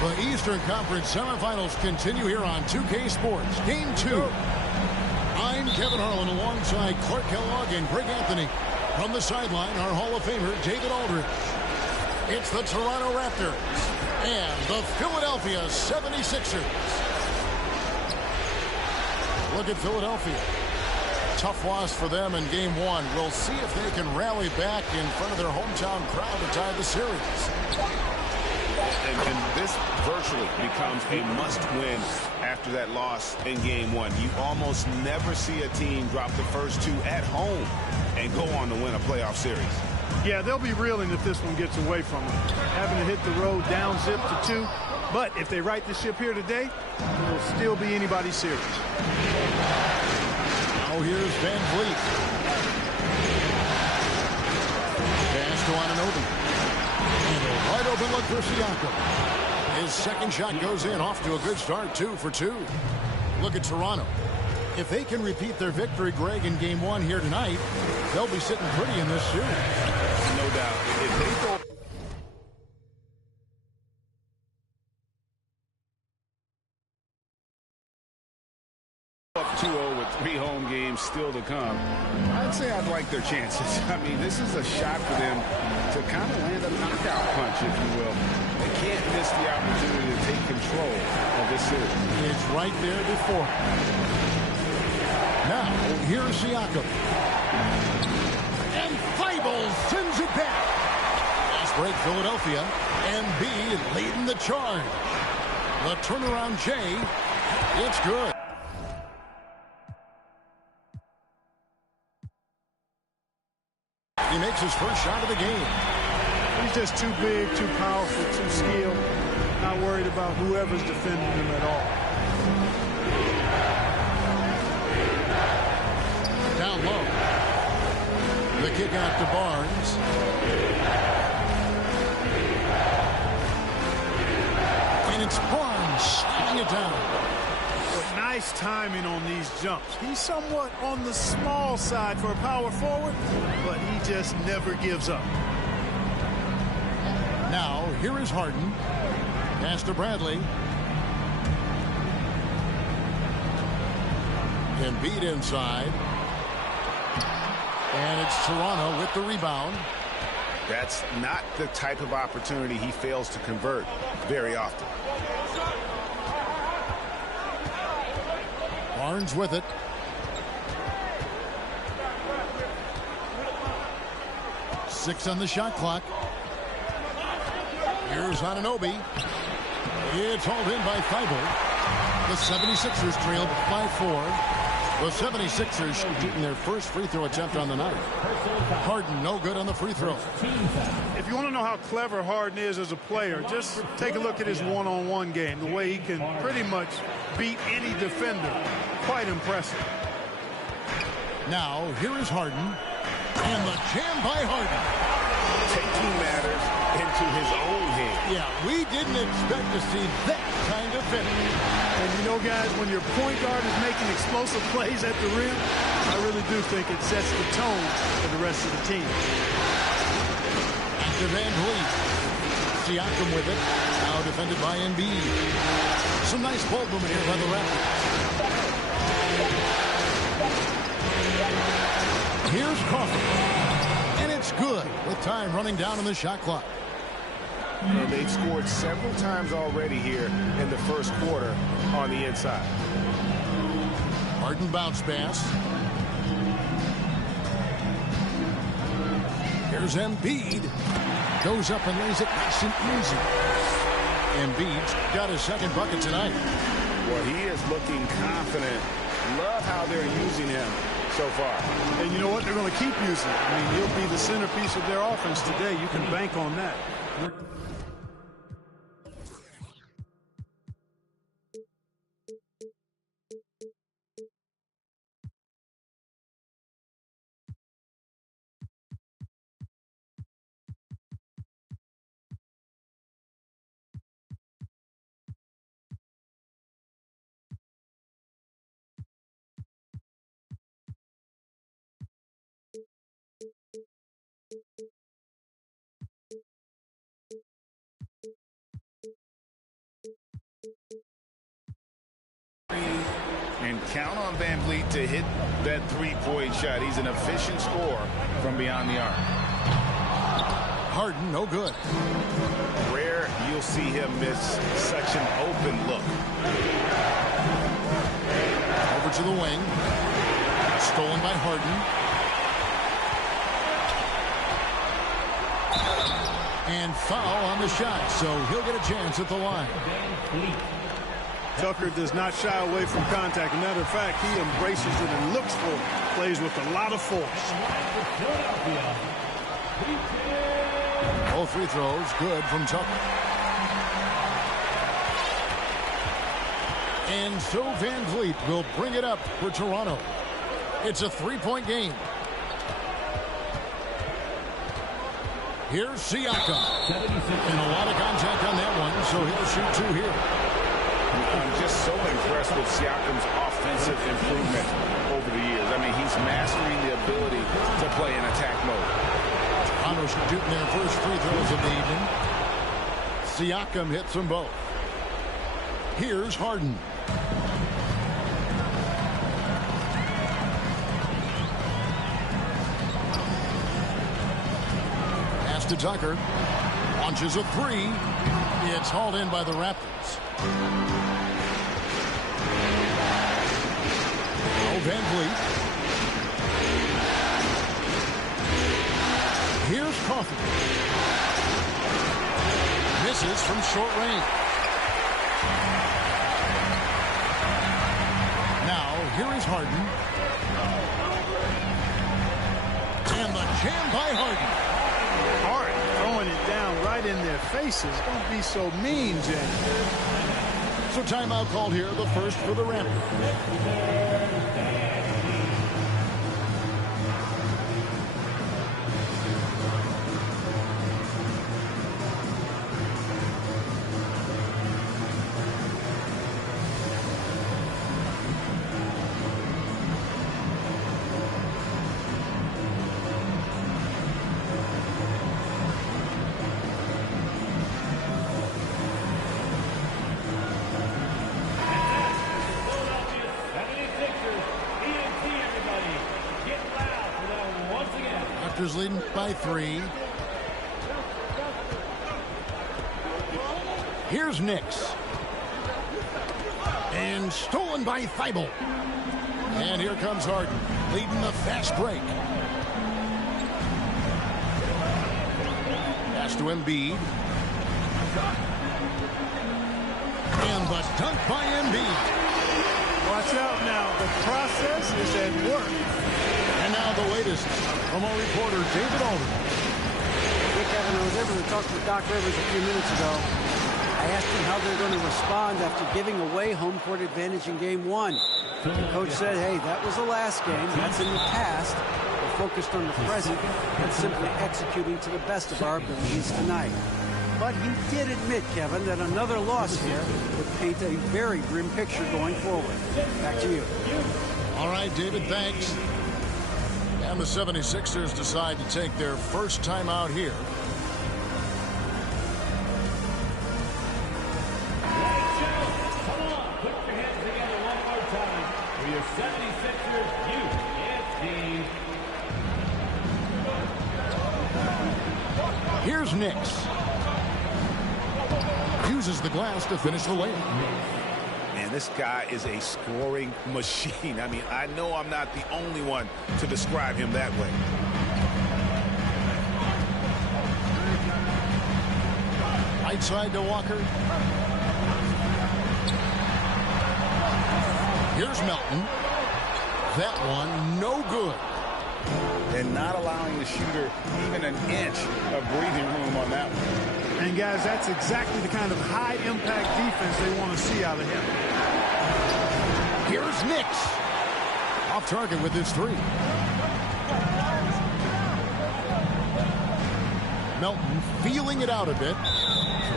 The Eastern Conference semifinals continue here on 2K Sports. Game 2. I'm Kevin Harlan alongside Clark Kellogg and Greg Anthony. From the sideline, our Hall of Famer, David Aldridge. It's the Toronto Raptors and the Philadelphia 76ers. Look at Philadelphia. Tough loss for them in Game 1. We'll see if they can rally back in front of their hometown crowd to tie the series. And this virtually becomes a must-win after that loss in Game 1. You almost never see a team drop the first two at home and go on to win a playoff series. Yeah, they'll be reeling if this one gets away from them. Having to hit the road down zip to 2. But if they right the ship here today, it will still be anybody's series. Now here's Van Vliet. Pass to Anunoby. And a wide open look for Siakam. His second shot goes in, off to a good start, 2 for 2. Look at Toronto. If they can repeat their victory, Greg, in Game 1 here tonight, they'll be sitting pretty in this series. No doubt. If they go up 2-0 with 3 home games still to come, I'd say I'd like their chances. I mean, this is a shot for them to kind of land a knockout punch, if you will. They can't miss the opportunity to take control of this series. It's right there before. Now, here's Siakam. And Thibault sends it back. Fast break Philadelphia. And Embiid leading the charge. The turnaround J. It's good. He makes his first shot of the game. He's just too big, too powerful, too skilled. Not worried about whoever's defending him at all. Down low. The kick out to Barnes. And it's Barnes slamming it down. But nice timing on these jumps. He's somewhat on the small side for a power forward, but he just never gives up. Now, here is Harden. Pass to Bradley. Embiid inside. And it's Toronto with the rebound. That's not the type of opportunity he fails to convert very often. Barnes with it. Six on the shot clock. Here's Anunoby. It's hauled in by Thibault. The 76ers trailed 5-4. The 76ers shooting their first free throw attempt on the night. Harden no good on the free throw. If you want to know how clever Harden is as a player, just take a look at his one-on-one game. The way he can pretty much beat any defender. quite impressive. Now, here is Harden. And the jam by Harden. Taking matters into his own hands. Yeah, we didn't expect to see that kind of finish. And you know, guys, when your point guard is making explosive plays at the rim, I really do think it sets the tone for the rest of the team. Back to Van Vliet. Siakam with it. Now defended by Embiid. Some nice ball movement here by the Raptors. Here's Crawford. And it's good with time running down on the shot clock. And they've scored several times already here in the first quarter on the inside. Harden bounce pass. Here's Embiid. Goes up and lays it nice and easy. Embiid's got his second bucket tonight. Well, he is looking confident. Love how they're using him so far. And you know what? They're going to keep using him. I mean, he'll be the centerpiece of their offense today. You can bank on that. And count on Van Vliet to hit that three-point shot. He's an efficient scorer from beyond the arc. Harden, no good. Rare you'll see him miss such an open look. Over to the wing. Stolen by Harden. And foul on the shot, so he'll get a chance at the line. Tucker does not shy away from contact. As a matter of fact, he embraces it and looks for it. Plays with a lot of force. All free throws good from Tucker. And so Van Vliet will bring it up for Toronto. It's a three-point game. Here's Siakam. And a lot of contact on that one, so he'll shoot two here. I'm just so impressed with Siakam's offensive improvement over the years. I mean, he's mastering the ability to play in attack mode. Toronto's shooting their first free throws of the evening. Siakam hits them both. Here's Harden. Pass to Tucker. Launches a three. It's hauled in by the Raptors. Van Vliet. Here's Crawford. Misses from short range. Now, here is Harden. And the jam by Harden. Harden throwing it down right in their faces. Don't be so mean, James. So timeout called here, the first for the Raptors. Raptors leading by 3. Here's Knicks. And stolen by Thibault. And here comes Harden, leading the fast break. Pass to Embiid. And the dunk by Embiid. Watch out now. The process is at work. And now the latest from our reporter, David Alden. Hey, Kevin, I was able to talk to Doc Rivers a few minutes ago. I asked him how they're going to respond after giving away home court advantage in Game 1. The coach said, hey, that was the last game. That's in the past. We're focused on the present and simply executing to the best of our abilities tonight. But he did admit, Kevin, that another loss here would paint a very grim picture going forward. Back to you. All right, David, thanks. And the 76ers decide to take their first time out here. Come on, put your hands together one more time for your 76ers youth team. Here's Knicks. Uses the glass to finish the layup. Man, this guy is a scoring machine. I mean, I know I'm not the only one to describe him that way. Right side to Walker. Here's Melton. That one, no good. And not allowing the shooter even an inch of breathing room on that one. And, guys, that's exactly the kind of high-impact defense they want to see out of him. Here's Knicks. Off target with his three. Melton feeling it out a bit.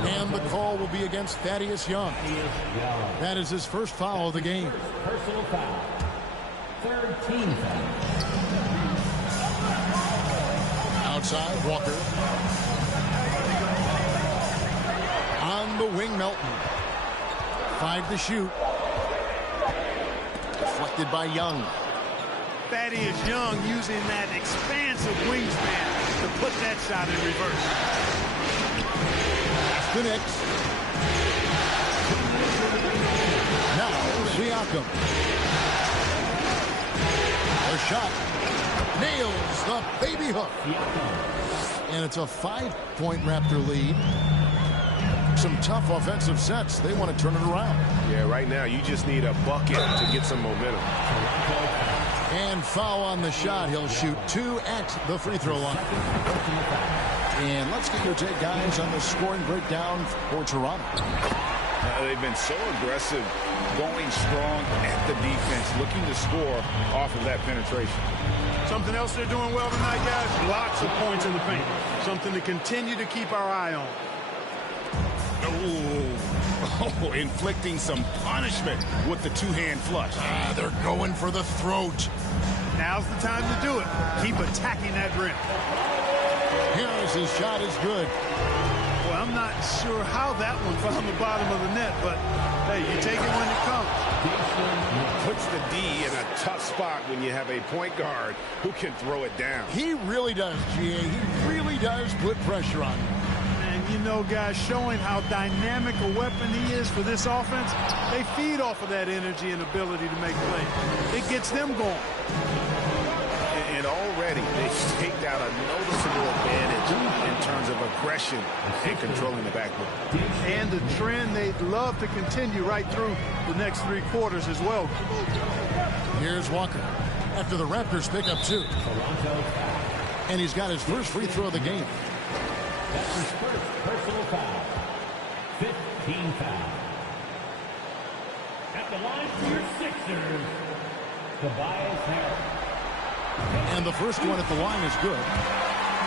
And the call will be against Thaddeus Young. That is his first foul of the game. Personal foul. Third team foul. Outside, Walker. On the wing, Melton. 5 to shoot. Deflected by Young. Thaddeus Young using that expansive wingspan to put that shot in reverse. That's the Knicks. Now, Siakam. The shot. Nails the baby hook. And it's a 5-point Raptor lead. Some tough offensive sets. They want to turn it around. Yeah, right now you just need a bucket to get some momentum. And foul on the shot. He'll shoot 2 at the free throw line. And let's get your take, guys, on the scoring breakdown for Toronto. They've been so aggressive, going strong at the defense, looking to score off of that penetration. Something else they're doing well tonight, guys, lots of points in the paint. Something to continue to keep our eye on. Oh, inflicting some punishment with the two-hand flush. They're going for the throat. Now's the time to do it. Keep attacking that rim. Harris's shot is good. Well, I'm not sure how that one found the bottom of the net, but hey, you take it when it comes. Puts the D in a tough spot when you have a point guard who can throw it down. He really does, GA. He really does put pressure on him. And you know, guys, showing how dynamic a weapon he is for this offense, they feed off of that energy and ability to make plays. It gets them going. And already they've staked out a noticeable advantage in terms of aggression and controlling the backboard. And the trend they'd love to continue right through the next 3 quarters as well. Here's Walker after the Raptors pick up 2. And he's got his first free throw of the game. That's his first personal foul. 15 foul. At the line for your Sixers, Tobias Harris. And the first one at the line is good.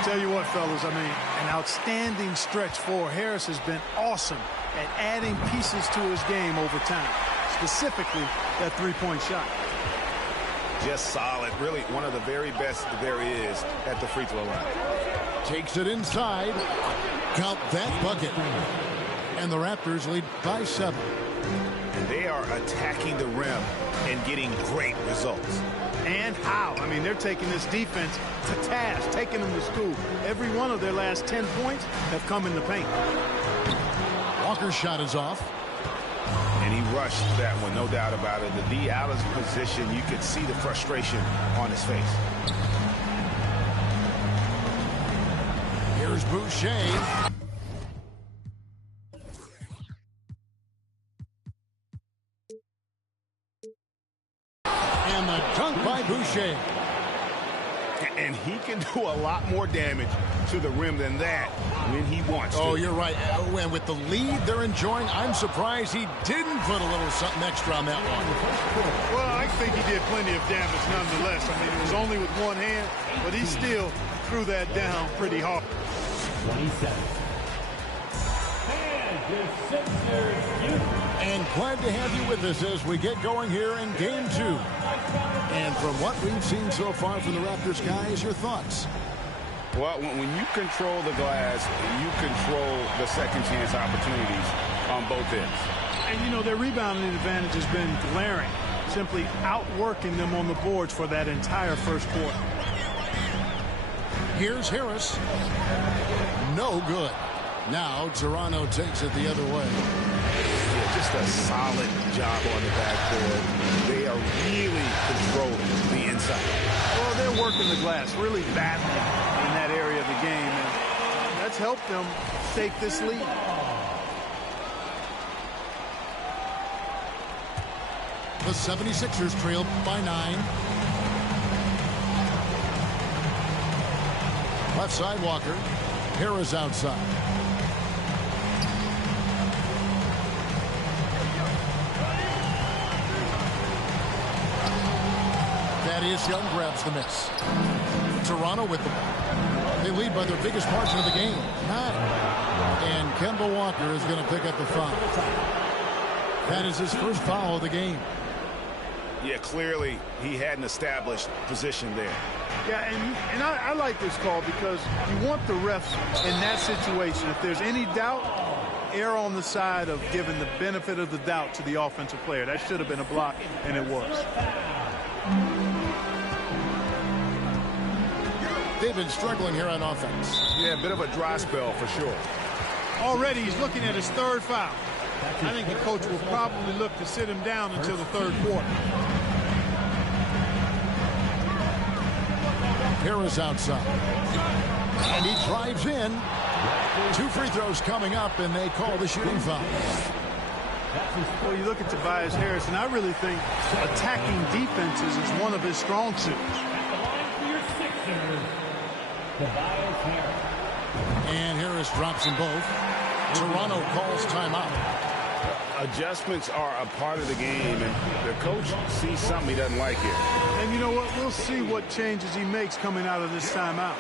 Tell you what, fellas, I mean, an outstanding stretch for Harris has been awesome at adding pieces to his game over time, specifically that three-point shot. Just solid. Really one of the very best there is at the free throw line. Takes it inside. Count that bucket. And the Raptors lead by 7. And they are attacking the rim and getting great results. And how? I mean, they're taking this defense to task, taking them to school. Every one of their last 10 points have come in the paint. Walker's shot is off. And he rushed that one, no doubt about it. The D out of position, you could see the frustration on his face. Here's Boucher. And the dunk by Boucher. And he can do a lot more damage to the rim than that when he wants to. Oh, you're right. And with the lead they're enjoying, I'm surprised he didn't put a little something extra on that one. Well, I think he did plenty of damage nonetheless. I mean, it was only with one hand, but he still threw that down pretty hard. 27. And your Sixers, And glad to have you with us as we get going here in Game 2. And from what we've seen so far from the Raptors, guys, your thoughts? Well, when you control the glass, you control the second chance opportunities on both ends. And, you know, their rebounding advantage has been glaring, simply outworking them on the boards for that entire first quarter. Here's Harris. No good. Now Toronto takes it the other way. Yeah, just a solid job on the backboard. They are really controlling the inside. Well, they're working the glass really badly in that area of the game, and that's helped them take this lead. The 76ers trail by 9. Left side Walker. Harris outside. Thaddeus Young grabs the miss. Toronto with the ball. They lead by their biggest margin of the game, 9. And Kemba Walker is going to pick up the foul. That is his first foul of the game. Yeah, clearly he had an established position there. Yeah, and I like this call because you want the refs in that situation. If there's any doubt, err on the side of giving the benefit of the doubt to the offensive player. That should have been a block, and it was. They've been struggling here on offense. Yeah, a bit of a dry spell for sure. Already he's looking at his third foul. I think the coach will probably look to sit him down until the third quarter. Harris outside. And he drives in. 2 free throws coming up, and they call the shooting foul. Well, you look at Tobias Harris, and I really think attacking defenses is one of his strong suits. at the line for your Sixers, Tobias Harris. And Harris drops them both. Toronto calls timeout. Adjustments are a part of the game, and the coach sees something he doesn't like here. And you know what? We'll see what changes he makes coming out of this timeout.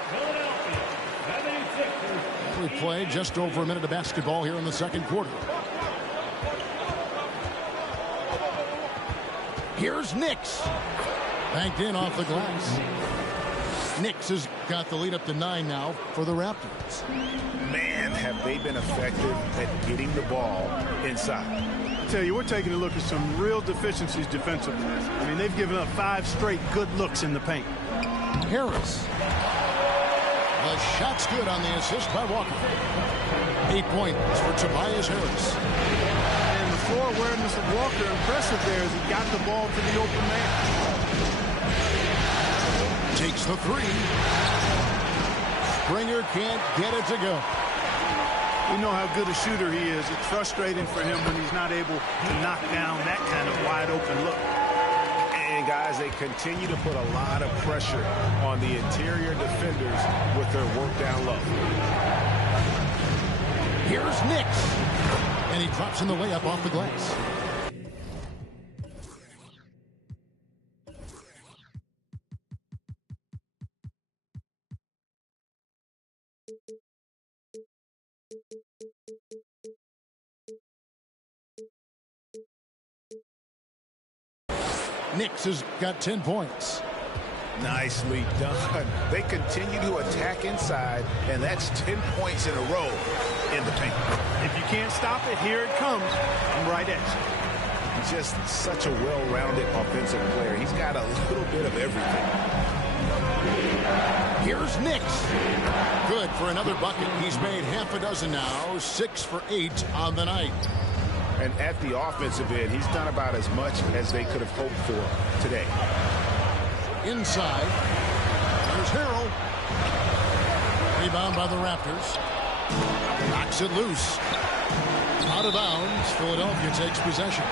We play just over a minute of basketball here in the second quarter. Here's Knicks. Banked in off the glass. Knicks has got the lead up to 9 now for the Raptors. Man, have they been effective at getting the ball inside. I tell you, we're taking a look at some real deficiencies defensively. I mean, they've given up 5 straight good looks in the paint. Harris. The shot's good on the assist by Walker. 8 points for Tobias Harris. And the floor awareness of Walker, impressive there as he got the ball to the open man. Takes the 3. Springer can't get it to go. We know how good a shooter he is. It's frustrating for him when he's not able to knock down that kind of wide open look. And guys, they continue to put a lot of pressure on the interior defenders with their work down low. Here's Knicks. And he drops in the layup off the glass. Knicks has got 10 points. Nicely done. They continue to attack inside, and that's 10 points in a row in the paint. If you can't stop it, here it comes. I'm right at you. He's just such a well-rounded offensive player. He's got a little bit of everything. Here's Knicks. Good for another bucket. He's made half a dozen now. 6 for 8 on the night. And at the offensive end, he's done about as much as they could have hoped for today. Inside. There's Harrell. Rebound by the Raptors. Knocks it loose. Out of bounds. Philadelphia takes possession.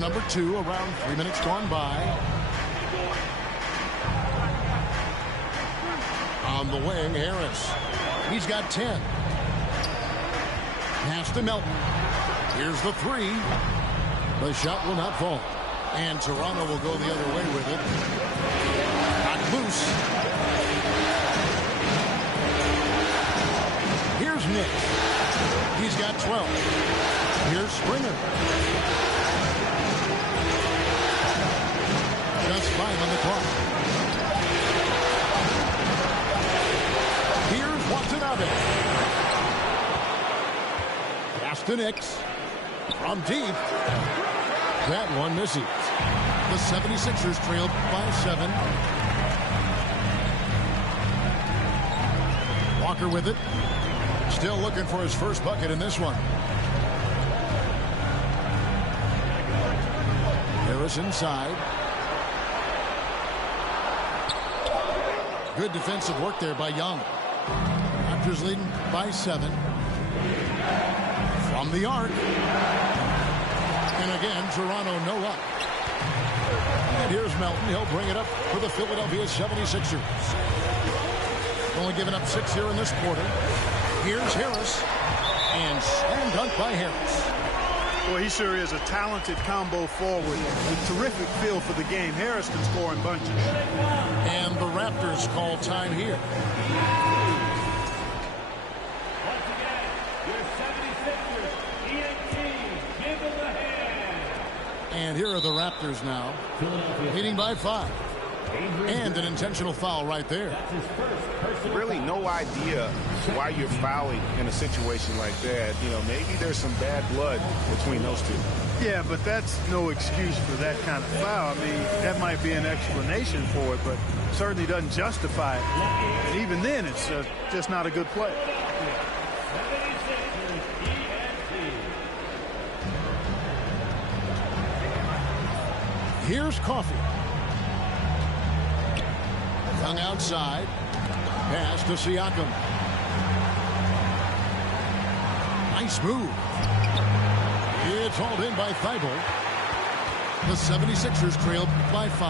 number 2, around 3 minutes gone by. On the wing, Harris. He's got 10. Pass to Melton. Here's the 3. The shot will not fall. And Toronto will go the other way with it. Knocked loose. Here's Nick. He's got 12. Here's Springer. Just 5 on the clock. Here's Watanabe. Pass to Nix. From deep. That one misses. The 76ers trailed by 7. Walker with it. Still looking for his first bucket in this one. Harris inside. Good defensive work there by Young. Raptors leading by 7. From the arc. And again, Toronto no up. And here's Melton. He'll bring it up for the Philadelphia 76ers. Only giving up 6 here in this quarter. Here's Harris. And slam dunk by Harris. Well, he sure is a talented combo forward with terrific feel for the game. Harris can score in bunches. And the Raptors call time here. Once again, your 76ers, EAT, give them a hand. And here are the Raptors now, leading by 5. And an intentional foul right there. Really no idea why you're fouling in a situation like that. You know, maybe there's some bad blood between those two. Yeah, but that's no excuse for that kind of foul. I mean, that might be an explanation for it, but certainly doesn't justify it. And even then, it's just not a good play. 76ers, EAT. Here's Coffey. Young outside. Pass to Siakam. Nice move. It's hauled in by Thibault. The 76ers trailed by 5.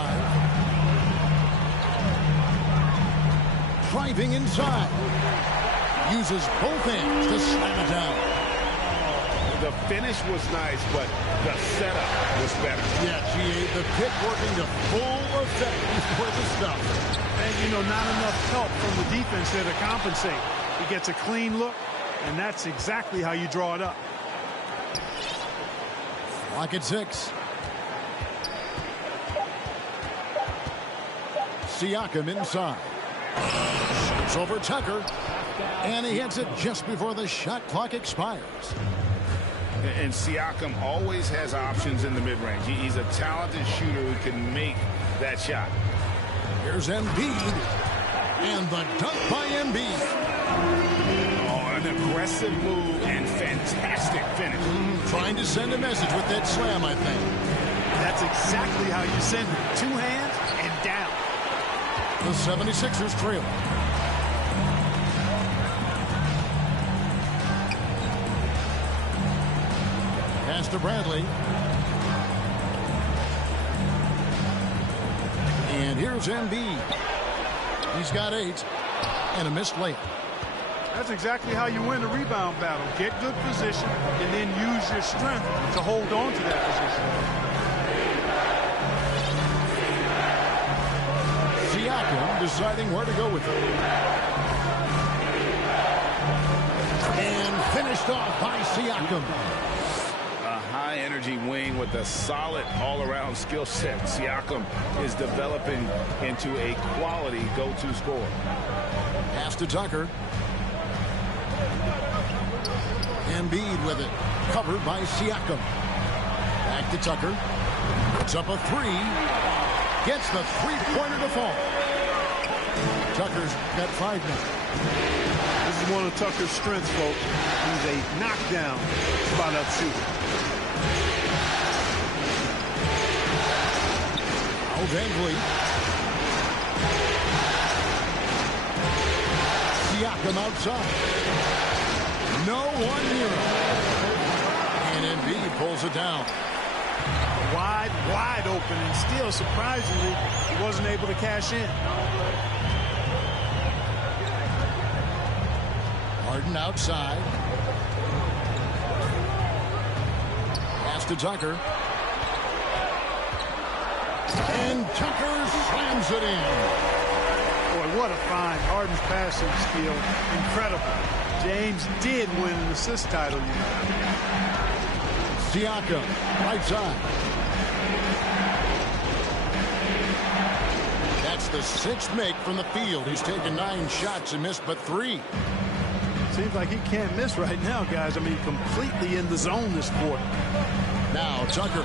Driving inside. Uses both hands to slam it down. The finish was nice, but the setup was better. Yeah, GA, the pick working to full effect before the stuff. And, you know, not enough help from the defense there to compensate. He gets a clean look, and that's exactly how you draw it up. Lock at 6. Siakam inside. Shoots over Tucker. And he hits it just before the shot clock expires. And Siakam always has options in the mid-range. He's a talented shooter who can make that shot. Here's Embiid. And the dunk by Embiid. Oh, an aggressive move and fantastic finish. Trying to send a message with that slam, I think. That's exactly how you send it. 2 hands and down. The 76ers trail. Pass to Bradley. And here's Embiid. He's got 8 and a missed layup. That's exactly how you win a rebound battle. Get good position and then use your strength to hold on to that position. Siakam deciding where to go with it. And finished off by Siakam. High-energy wing with a solid all-around skill set. Siakam is developing into a quality go-to scorer. Pass to Tucker. Embiid with it. Covered by Siakam. Back to Tucker. Puts up a 3. Gets the three-pointer to fall. Tucker's got 5 now. This is one of Tucker's strengths, folks. He's a knockdown spot-up shooter. Van Vliet. Siakam outside. No one near him. And Embiid pulls it down. wide open, and still, surprisingly, he wasn't able to cash in. Harden outside. Pass to Tucker. And Tucker slams it in. Boy, what a find. Harden's passing skill, incredible. James did win an assist title, you know. Siakam, right side. That's the 6th make from the field. He's taken 9 shots and missed but 3. Seems like he can't miss right now, guys. I mean, completely in the zone this quarter. Now Tucker.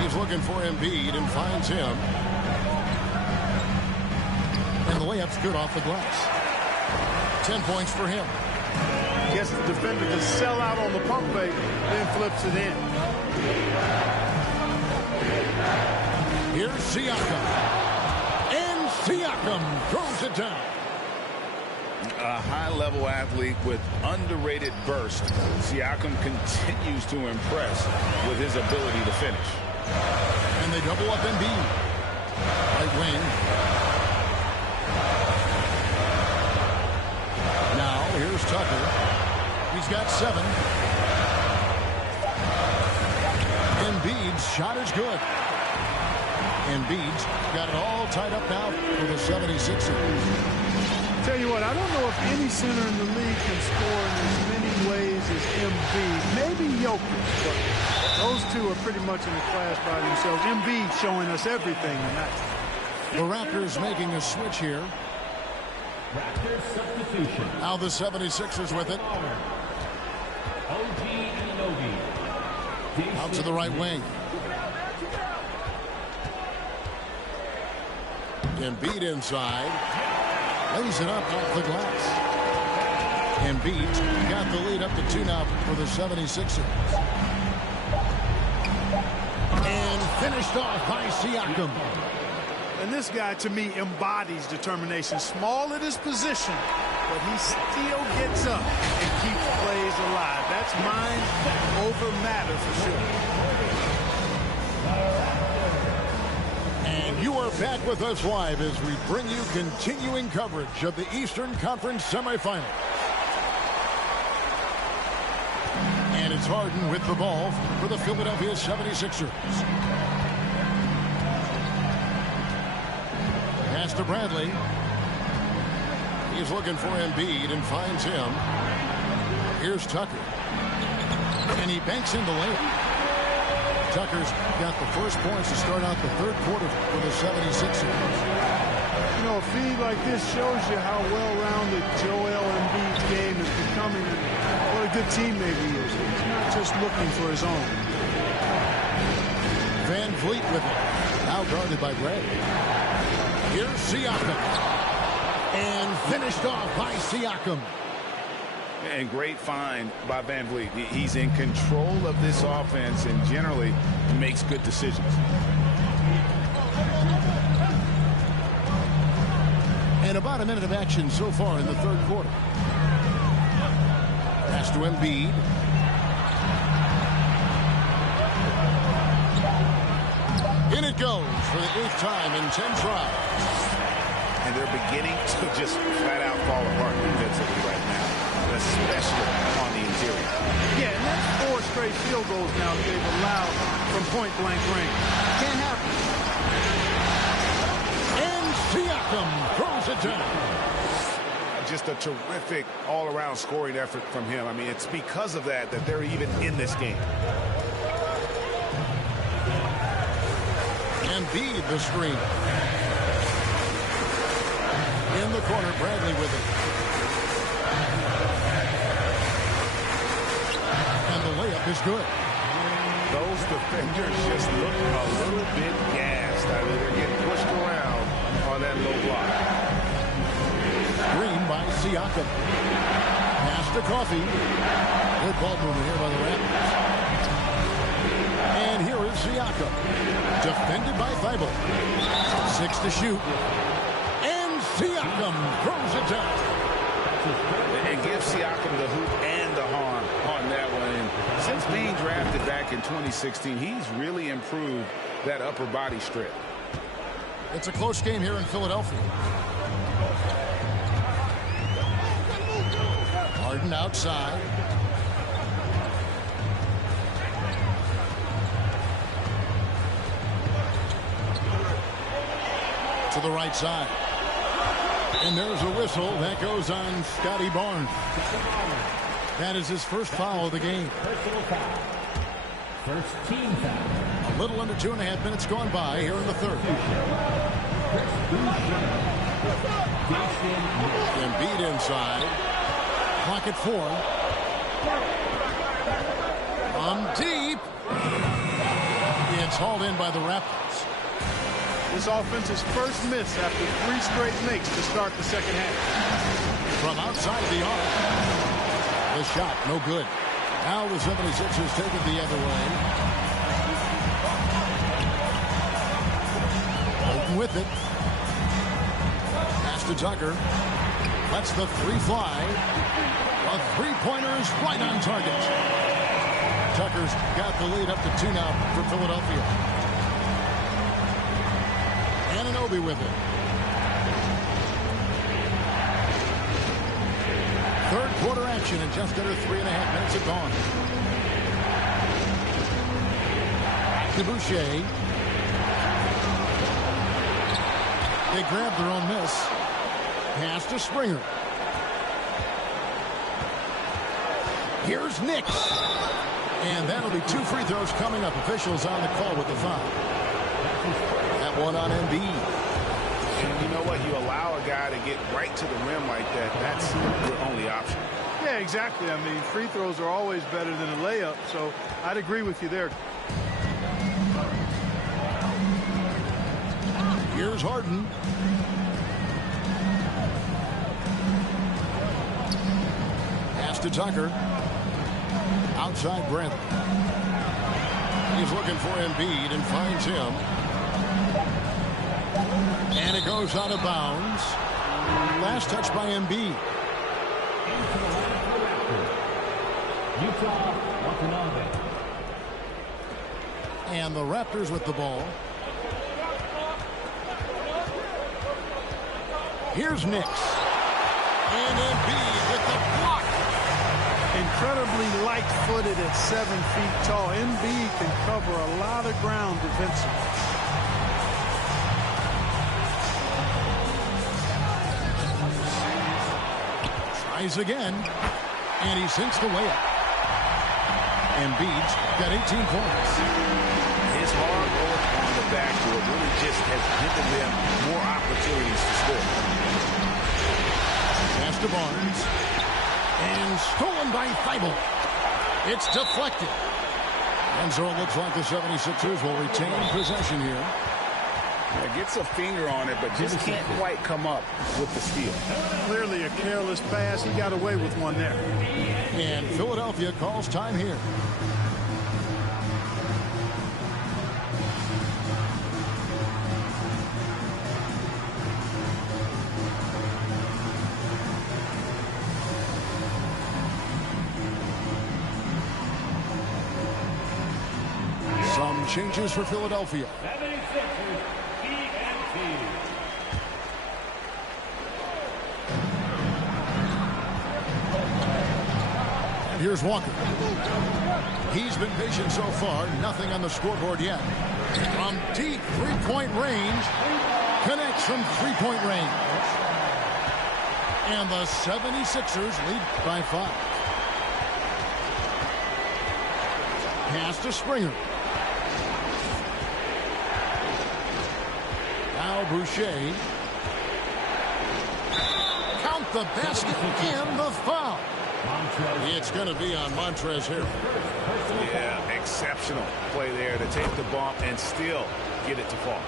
He's looking for Embiid and finds him. And the layup's good off the glass. 10 points for him. Gets the defender to sell out on the pump fake, then flips it in. Here's Siakam. And Siakam throws it down. A high-level athlete with underrated burst. Siakam continues to impress with his ability to finish. And they double up Embiid. Right wing. Now here's Tucker. He's got 7. Embiid's shot is good. Embiid's got it all tied up now for the 76ers. Tell you what, I don't know if any center in the league can score in as many ways as Embiid. Maybe Jokic, but those two are pretty much in a class by themselves. Embiid showing us everything tonight. The Raptors making a switch here. Raptors substitution. Now the 76ers with it. OG Anunoby. Out to the right wing. Embiid inside. Lays it up off the glass. Embiid's got the lead up to 2 now for the 76ers. And finished off by Siakam. And this guy, to me, embodies determination. Small at his position, but he still gets up and keeps plays alive. That's mind over matter for sure. And you are back with us live as we bring you continuing coverage of the Eastern Conference semifinals. And it's Harden with the ball for the Philadelphia 76ers. Pass to Bradley. He's looking for Embiid and finds him. Here's Tucker. And he banks in the layup. Tucker's got the first points to start out the 3rd quarter for the 76ers. You know, a feed like this shows you how well-rounded Joel Embiid's game is becoming and what a good teammate he is. He's not just looking for his own. Van Vliet with it. Now guarded by Bradley. Here's Siakam. And finished off by Siakam. And great find by Van Vliet. He's in control of this offense and generally makes good decisions. And about a minute of action so far in the 3rd quarter. Pass to Embiid. In it goes for the 8th time in 10 tries. And they're beginning to just flat out fall apart defensively right now, especially on the interior. Yeah, and that's 4 straight field goals now that they've allowed from point-blank range. Can't happen. And Siakam throws it down. Just a terrific all-around scoring effort from him. I mean, it's because of that they're even in this game. Embiid the screen. In the corner, Bradley with it. And the layup is good. Those defenders just look a little bit gassed. I mean, they're getting pushed around on that low block. Green by Siakam. Pass to Coffee. Good ball movement here by the Raptors. And here is Siakam. Defended by Thibault. 6 to shoot. Siakam throws it down. And gives Siakam the hoop and the harm on that one. And since being drafted back in 2016. He's really improved that upper body strip. It's a close game here in Philadelphia. Harden outside. To the right side. And there's a whistle that goes on Scotty Barnes. That is his first foul of the game. Personal foul. First team foul. A little under 2.5 minutes gone by here in the third. Embiid inside. Clock at 4. Deep. It's hauled in by the Raptors. This offense's first miss after 3 straight makes to start the second half. From outside the arc. The shot, no good. Now the 76ers take it the other way. Bolton with it. Pass to Tucker. Lets the 3 fly. A 3-pointer is right on target. Tucker's got the lead up to 2 now for Philadelphia. Anunoby with it. Third quarter action in just under 3.5 minutes have gone. To Boucher. They grab their own miss. Pass to Springer. Here's Nix. And that'll be 2 free throws coming up. Officials on the call with the foul. That one on Embiid. And you know what? You allow a guy to get right to the rim like that. That's your only option. Yeah, exactly. I mean, free throws are always better than a layup, so I'd agree with you there. Here's Harden. Pass to Tucker. Outside Brent. He's looking for Embiid and finds him. And it goes out of bounds. Last touch by Embiid. Into the line for the Raptors. Utah Watanabe. And the Raptors with the ball. Here's Nix. And Embiid with the block. Incredibly light-footed at 7 feet tall. Embiid can cover a lot of ground defensively. Tries again. And he sinks the layup. Embiid's got 18 points. His hard work on the backboard really just has given them more opportunities to score. Pass to Barnes. And stolen by Thibault. It's deflected. And so it looks like the 76ers will retain possession here. Yeah, gets a finger on it, but just can't quite come up with the steal. Clearly a careless pass. He got away with one there. And Philadelphia calls time here. Some changes for Philadelphia. 76ers EMT. And here's Walker. He's been patient so far. Nothing on the scoreboard yet. From deep 3-point range. Connects from 3-point range. And the 76ers lead by 5. Pass to Springer. Now Boucher. Count the basket and the foul. It's going to be on Montrezl Harrell. Yeah, exceptional play there to take the bump and still get it to fall.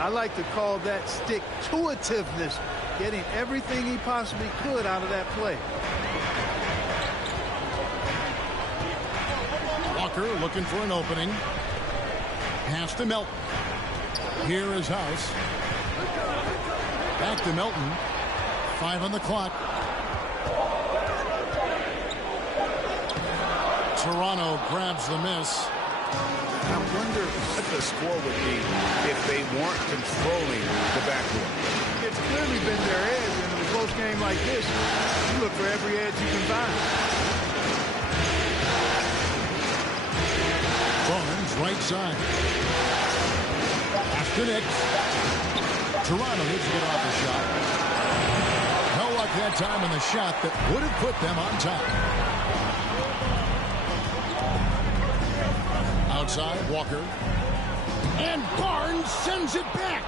I like to call that stick-to-itiveness, getting everything he possibly could out of that play. Walker looking for an opening. Pass to Melton. Here is House. Back to Melton. 5 on the clock. Toronto grabs the miss. I wonder what the score would be if they weren't controlling the backcourt. It's clearly been their edge, and in a close game like this, you look for every edge you can find. Barnes, right side. After Nix. Toronto needs to get off the shot. No luck that time in the shot that would have put them on top. Outside, Walker. And Barnes sends it back.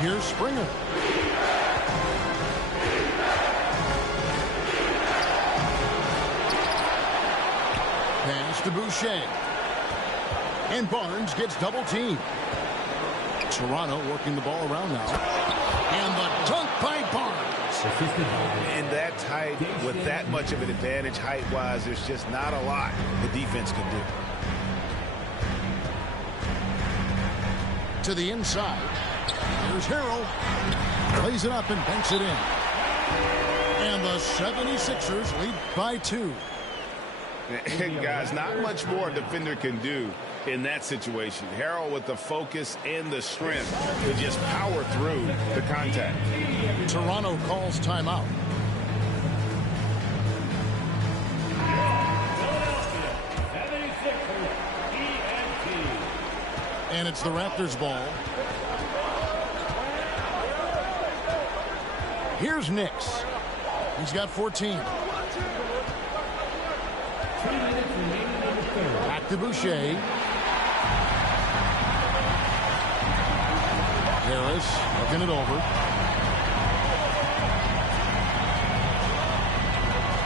Here's Springer. Pass to Boucher. And Barnes gets double teamed. Toronto working the ball around now. And the dunk by Barnes. And that tight, with that much of an advantage height-wise, there's just not a lot the defense can do. To the inside. Here's Harrell. Plays it up and banks it in. And the 76ers lead by 2. And guys, not much more a defender can do in that situation. Harrell with the focus and the strength to just power through the contact. Toronto calls timeout. And it's the Raptors ball. Here's Nix. He's got 14. Back to Boucher. Harris looking it over.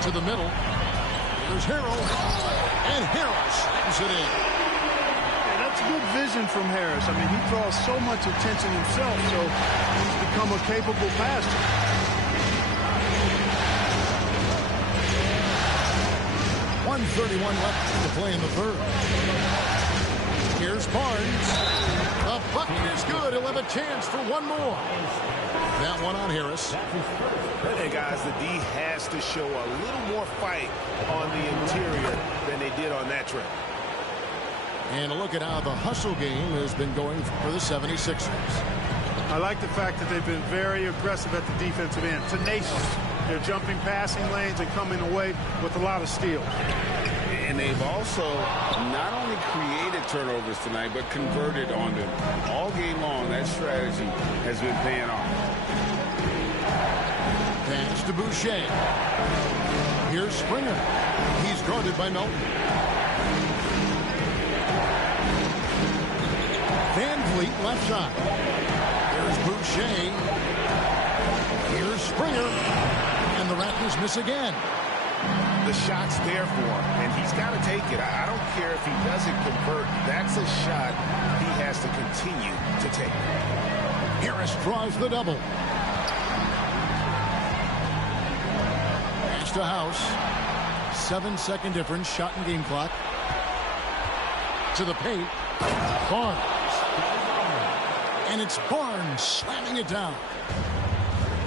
To the middle. Here's Harrell. And Harris slams it in. Yeah, that's good vision from Harris. I mean, he draws so much attention himself, so he's become a capable passer. 1:31 left to play in the third. Here's Barnes. The bucket is good. He'll have a chance for one more. That one on Harris. Hey, guys, the D has to show a little more fight on the interior than they did on that trip. And a look at how the hustle game has been going for the 76ers. I like the fact that they've been very aggressive at the defensive end. Tenacious. They're jumping passing lanes and coming away with a lot of steals. And they've also not only created turnovers tonight, but converted on them. All game long, that strategy has been paying off. Pass to Boucher. Here's Springer. He's guarded by Melton. Van Vliet left side. Here's Boucher. Here's Springer. And the Raptors miss again. The shot's there for him, and he's got to take it. I don't care if he doesn't convert. That's a shot he has to continue to take. Harris draws the double. Pass to House. 7-second difference. Shot and game clock. To the paint. Barnes. And it's Barnes slamming it down.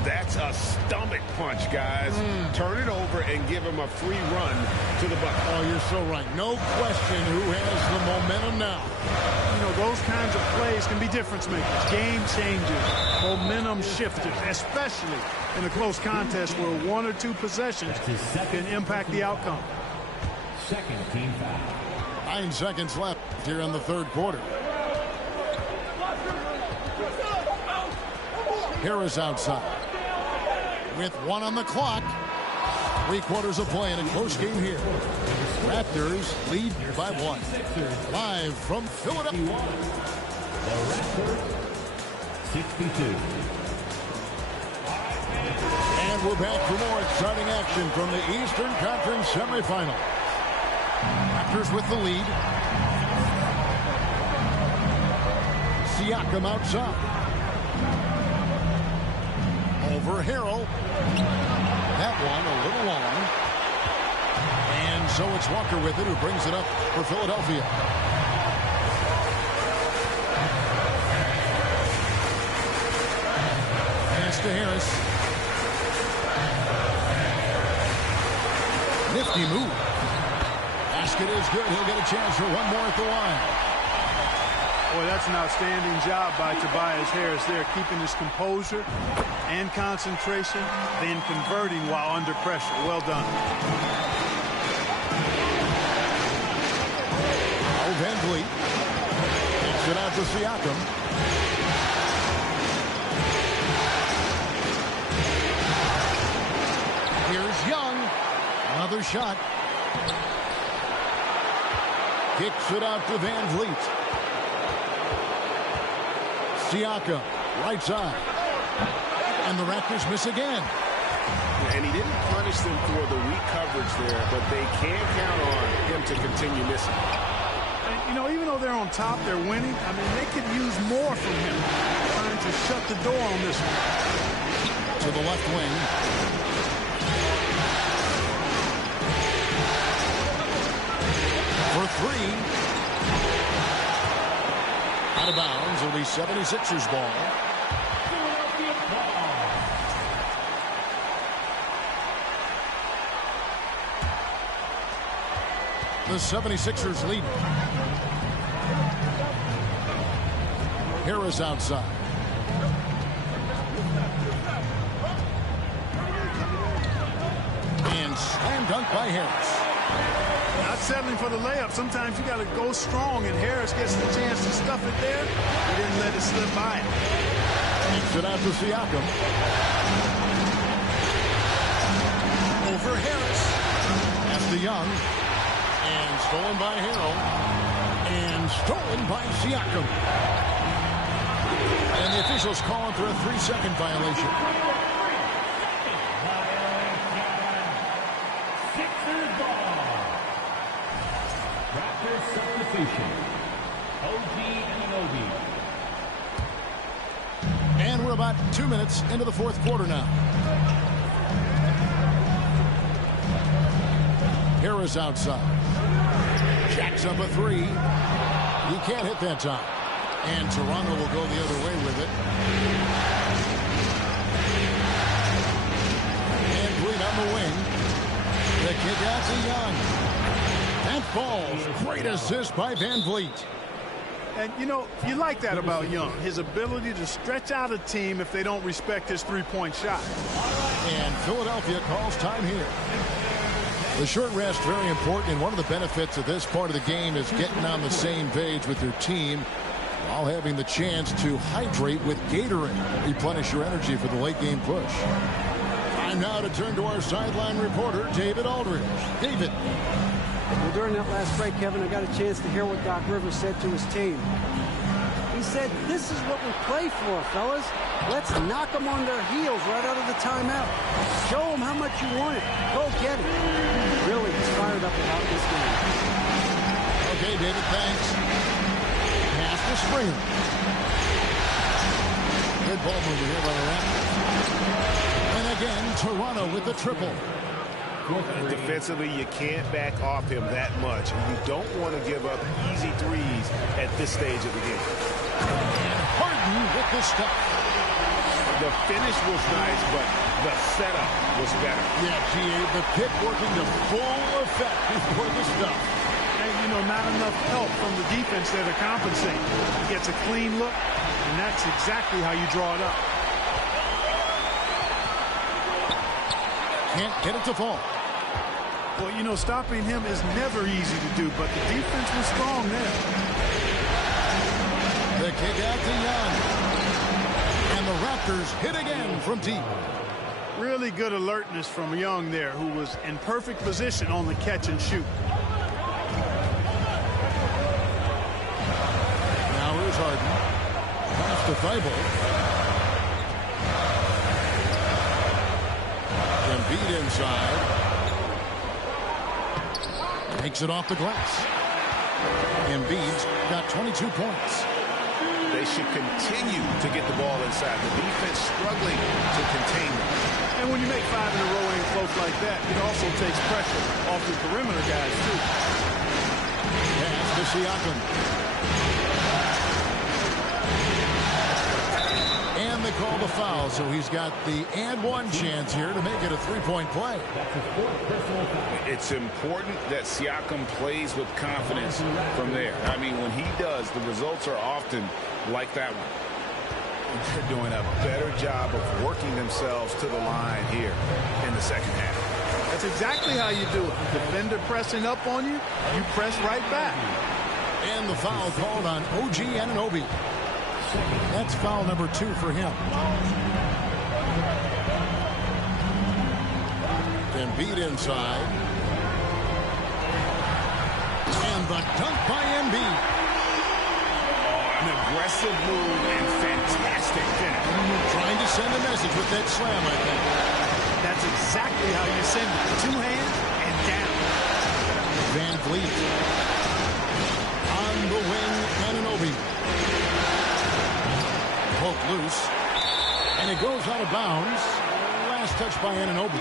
That's a stomach punch, guys. Turn it over and give him a free run to the bucket. Oh, you're so right. No question who has the momentum now. You know, those kinds of plays can be difference makers, game changers, momentum shifters, especially in a close contest where 1 or 2 possessions can impact the outcome. Second team foul. 9 seconds left here in the third quarter. Harris outside. With 1 on the clock. 3/4 of play in a close game here. Raptors lead by 1. Live from Philadelphia. The Raptors, 62. And we're back for more exciting action from the Eastern Conference semifinal. Raptors with the lead. Siakam outside. Over Harrell. That one a little long. And so it's Walker with it, who brings it up for Philadelphia. Pass to Harris. Nifty move. basket is good. He'll get a chance for one more at the line. Boy, that's an outstanding job by Tobias Harris there, keeping his composure and concentration, then converting while under pressure. Well done. Van Vliet kicks it out to Siakam. Here's Young. Another shot. Kicks it out to Van Vliet. Siakam, right side. And the Raptors miss again. And he didn't punish them for the weak coverage there, but they can count on him to continue missing. And, you know, even though they're on top, they're winning. I mean, they could use more from him, trying to shut the door on this one. To the left wing. For three. Out of bounds. It'll be 76ers ball. The 76ers lead. Harris outside. And slam dunk by Harris. Not settling for the layup. Sometimes you got to go strong, and Harris gets the chance to stuff it there. He didn't let it slip by him. Kicks it out to Siakam. Over Harris. Pass to Young. And stolen by Harrell. And stolen by Siakam. And the officials calling for a 3-second violation. Sixers ball. Raptors substitution. OG Anunoby. And we're about 2 minutes into the fourth quarter now. Harris outside. Jacks up a three. He can't hit that time. And Toronto will go the other way with it. And Vliet on the wing. The kick out to Young. That falls. Great assist by Van Vliet. And, you know, you like that about Young, his ability to stretch out a team if they don't respect his three-point shot. And Philadelphia calls time here. The short rest, very important, and one of the benefits of this part of the game is getting on the same page with your team while having the chance to hydrate with Gatorade. Replenish your energy for the late game push. Time now to turn to our sideline reporter, David Aldridge. David. Well, during that last break, Kevin, I got a chance to hear what Doc Rivers said to his team. He said, "This is what we play for, fellas. Let's knock them on their heels right out of the timeout. Show them how much you want it. Go get it." Really, he's fired up about this game. Okay, David, thanks. Pass to Springer. Good ball mover here by the Raptors. And again, Toronto with the triple. Defensively, you can't back off him that much. You don't want to give up easy threes at this stage of the game. And Harden with the stuff. The finish was nice, but the setup was better. Yeah, GA, the pick working to full effect before the stuff. And, you know, not enough help from the defense there to compensate. He gets a clean look, and that's exactly how you draw it up. Can't get it to fall. Well, you know, stopping him is never easy to do, but the defense was strong there. The kick out to Young. And the Raptors hit again from deep. Really good alertness from Young there, who was in perfect position on the catch and shoot. Now here's Harden. Pass to Thibault. Embiid inside. Takes it off the glass. Embiid's got 22 points. They should continue to get the ball inside. The defense struggling to contain them. And when you make 5 in a row in close like that, it also takes pressure off the perimeter guys, too. Pass to Siakam. And the call the foul, so he's got the and one chance here to make it a three-point play. It's important that Siakam plays with confidence from there. I mean, when he does, the results are often like that one. They're doing a better job of working themselves to the line here in the second half. That's exactly how you do it. Defender pressing up on you, you press right back. And the foul called on OG Anunoby. That's foul number 2 for him. Embiid inside. And the dunk by Embiid. An aggressive move and fantastic finish. Trying to send a message with that slam, I think. That's exactly how you send it. 2 hands and down. Van Vliet. On the wing, Anunoby. Poke loose. And it goes out of bounds. Last touch by Anunoby.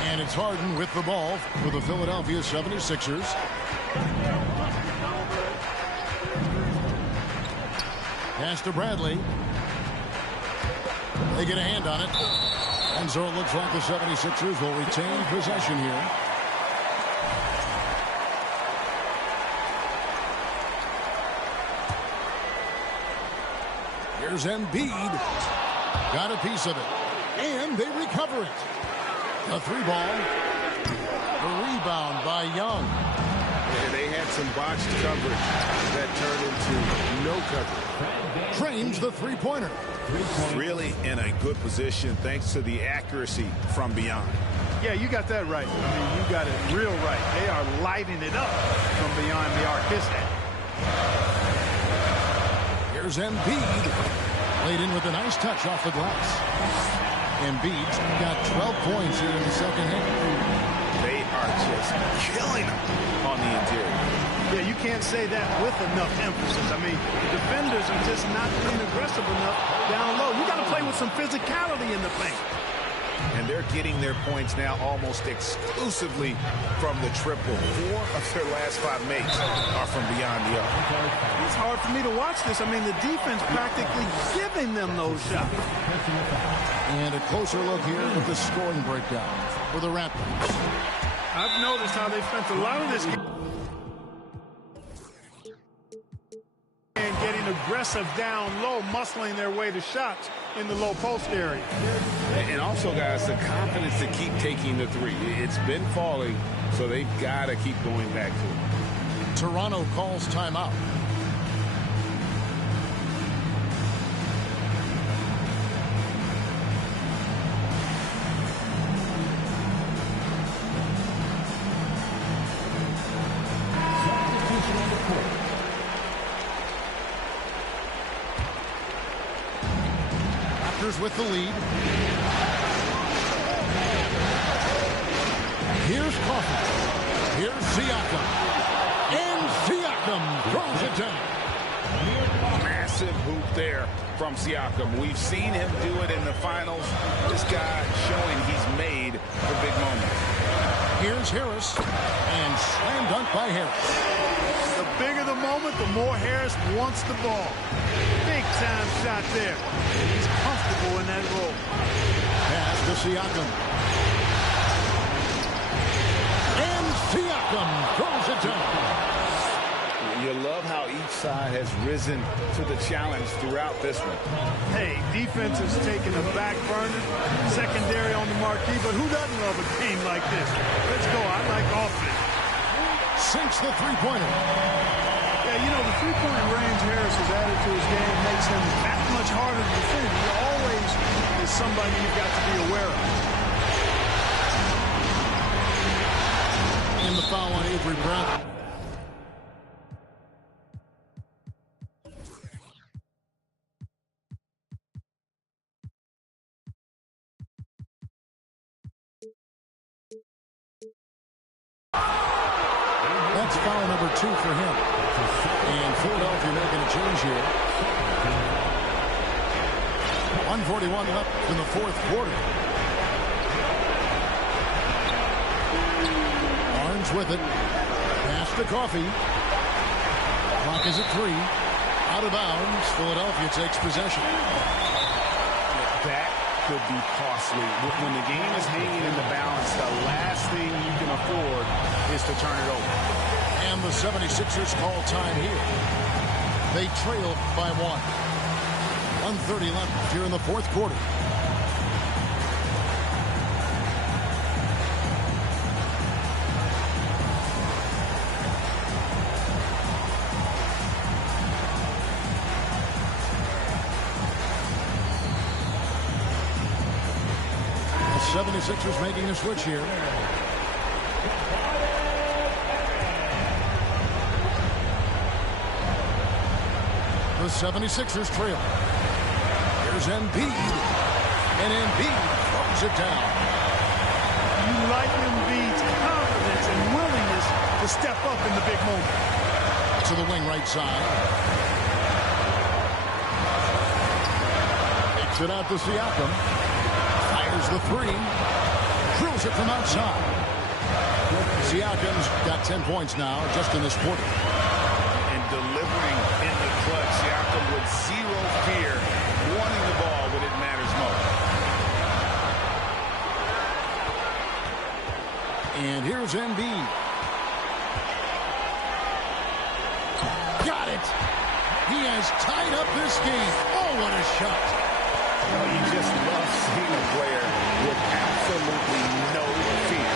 And it's Harden with the ball for the Philadelphia 76ers. Pass to Bradley. They get a hand on it. And so it looks like the 76ers will retain possession here. Here's Embiid. Got a piece of it. And they recover it. A 3-ball. A rebound by Young. And they had some botched coverage that turned into no coverage. Trains the three-pointer. Really in a good position thanks to the accuracy from beyond. Yeah, you got that right. I mean, you got it real right. They are lighting it up from beyond the arc this half. Here's Embiid. Played in with a nice touch off the glass. Embiid's got 12 points here in the second half. They are just killing them on the interior. Yeah, you can't say that with enough emphasis. I mean, the defenders are just not being aggressive enough down low. You got to play with some physicality in the paint. And they're getting their points now almost exclusively from the triple. 4 of their last 5 makes are from beyond the arc. It's hard for me to watch this. I mean, the defense practically giving them those shots. And a closer look here at the scoring breakdown for the Raptors. I've noticed how they spent a lot of this game and getting aggressive down low, muscling their way to shots in the low post area. And also, guys, the confidence to keep taking the three. It's been falling, so they've got to keep going back to it. Toronto calls timeout. Raptors with the lead. Here's Coffey. Here's Siakam. And Siakam throws it down. Massive hoop there from Siakam. We've seen him do it in the finals. This guy showing he's made for big moments. Here's Harris. And slam dunk by Harris. The bigger the moment, the more Harris wants the ball. Big time shot there. He's comfortable in that role. Pass to Siakam. And Siakam throws it down. You love how each side has risen to the challenge throughout this one. Hey, defense is taking a back burner, secondary on the marquee, but who doesn't love a game like this? Let's go. I like offense. Sinks the three-pointer. Yeah, you know, the three-point range Harris has added to his game makes him that much harder to defend. He always is somebody you've got to be aware of. And the foul on Avery Bradley. That's foul number 2 for him. And Philadelphia making a change here. 1:41 left in the fourth quarter. Barnes with it. Pass to Coffee. Clock is at 3. Out of bounds. Philadelphia takes possession. That could be costly. When the game is hanging in the balance, the last thing you can afford is to turn it over. And the 76ers call time here. They trail by 1. 1:30 left here in the fourth quarter. The 76ers making a switch here. The 76ers trail. Here's Embiid. And Embiid throws it down. You like Embiid's confidence and willingness to step up in the big moment. To the wing right side. Takes it out to Siakam. Fires the 3. Drills it from outside. Siakam's got 10 points now just in this quarter. And delivering in the clutch, Siakam with zero fear, wanting the ball when it matters most. And here's Embiid. Got it. He has tied up this game. Oh, what a shot. You just love seeing a player with absolutely no fear.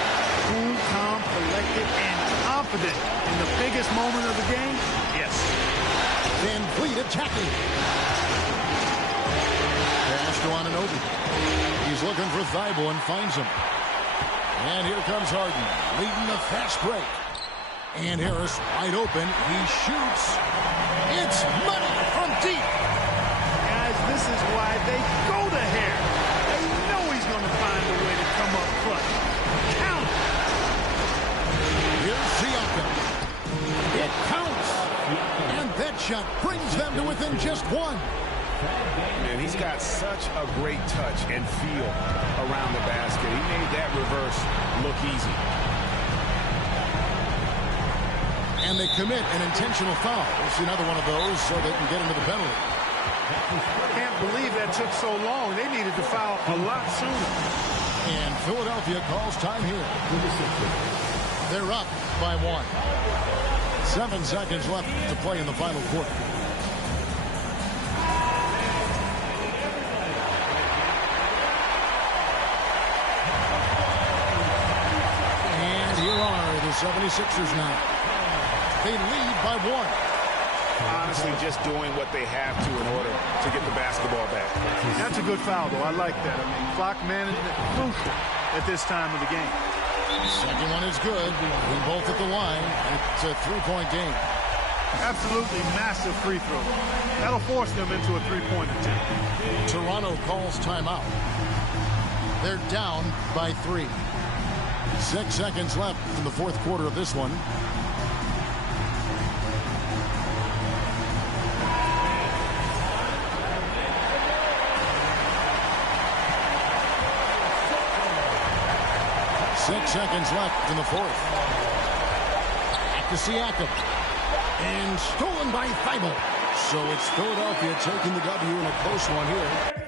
Cool, calm, collected, and confident in the biggest moment of the game. Yes. Van Vliet attacking. Pass to Anunoby. He's looking for Thibault and finds him. And here comes Harden, leading the fast break. And Harris wide open. He shoots. It's money from deep. Guys, this is why they go to Harris. They know he's going to find a way to come up clutch. Count it. Here's Siakam. It counts. And that shot brings them to within just 1. Man, he's got such a great touch and feel around the basket. He made that reverse look easy. And they commit an intentional foul. It's another one of those so they can get into the penalty. I can't believe that took so long. They needed to foul a lot sooner. And Philadelphia calls time here. They're up by 1. 7 seconds left to play in the final quarter. And here are the 76ers now. They lead by 1. Honestly, just doing what they have to in order to get the basketball back. That's a good foul, though. I like that. I mean, clock management crucial at this time of the game. Second one is good. They're both at the line. It's a 3-point game. Absolutely massive free throw. That'll force them into a 3-point attempt. Toronto calls timeout. They're down by 3. 6 seconds left in the fourth quarter of this one. Six seconds left in the fourth. Back to Siakam. And stolen by Thibault. So it's Philadelphia taking the W in a close one here.